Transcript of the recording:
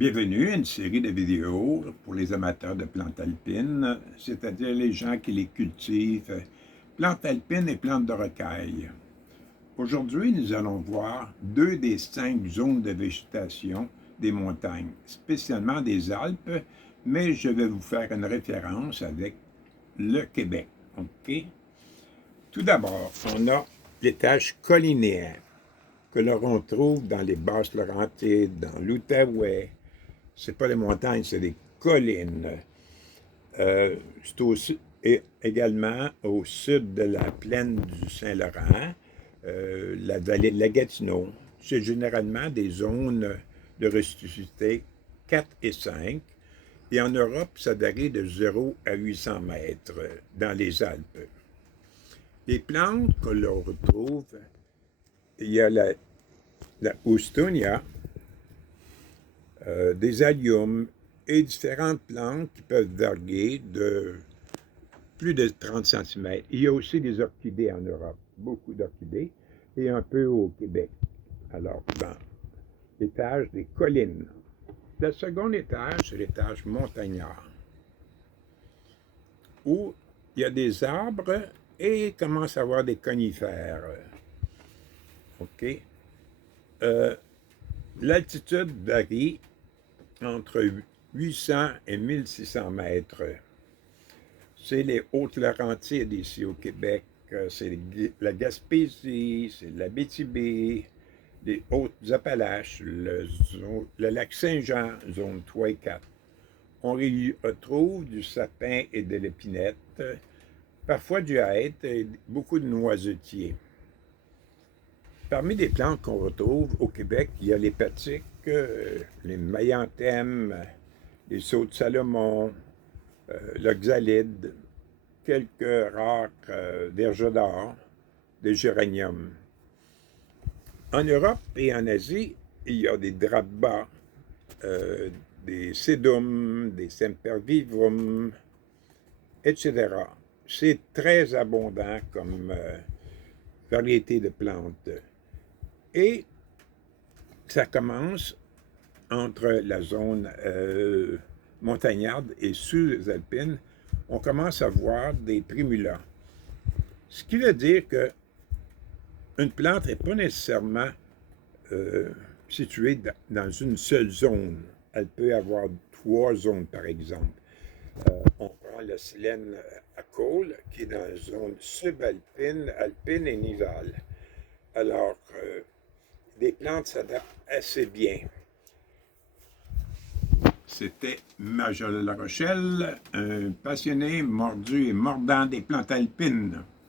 Bienvenue à une série de vidéos pour les amateurs de plantes alpines, c'est-à-dire les gens qui les cultivent, plantes alpines et plantes de rocaille. Aujourd'hui, nous allons voir 2 des 5 zones de végétation des montagnes, spécialement des Alpes, mais je vais vous faire une référence avec le Québec. OK? Tout d'abord, on a l'étage collinéen que l'on retrouve dans les Basses-Laurentides, dans l'Outaouais. C'est pas les montagnes, c'est des collines. Et également au sud de la plaine du Saint-Laurent, la vallée de la Gatineau. C'est généralement des zones de rusticité 4 et 5. Et en Europe, ça varie de 0 à 800 mètres dans les Alpes. Les plantes que l'on retrouve, il y a la houstonia, des alliums et différentes plantes qui peuvent varier de plus de 30 cm. Il y a aussi des orchidées en Europe, beaucoup d'orchidées, et un peu au Québec. Alors, dans l'étage des collines. Le second étage, c'est l'étage montagnard, où il y a des arbres et il commence à avoir des conifères. OK? L'altitude varie entre 800 et 1600 mètres. C'est les Hautes-Laurentides ici au Québec, c'est la Gaspésie, c'est l'Abitibi, les Hautes-Appalaches, le lac Saint-Jean, zone 3 et 4. On y retrouve du sapin et de l'épinette, parfois du hêtre et beaucoup de noisetiers. Parmi les plantes qu'on retrouve au Québec, il y a les patiques, les maillanthèmes, les sauts de Salomon, l'oxalide, quelques rares verges d'or, des géraniums. En Europe et en Asie, il y a des drabas, des sedums, des sempervivum, etc. C'est très abondant comme variété de plantes. Et ça commence entre la zone montagnarde et sous-alpine. On commence à voir des primulas. Ce qui veut dire que une plante n'est pas nécessairement située dans une seule zone. Elle peut avoir 3 zones, par exemple. On prend la silène à col, qui est dans la zone subalpine, alpine et nivale. Alors, les plantes s'adaptent assez bien. C'était Major La Rochelle, un passionné mordu et mordant des plantes alpines.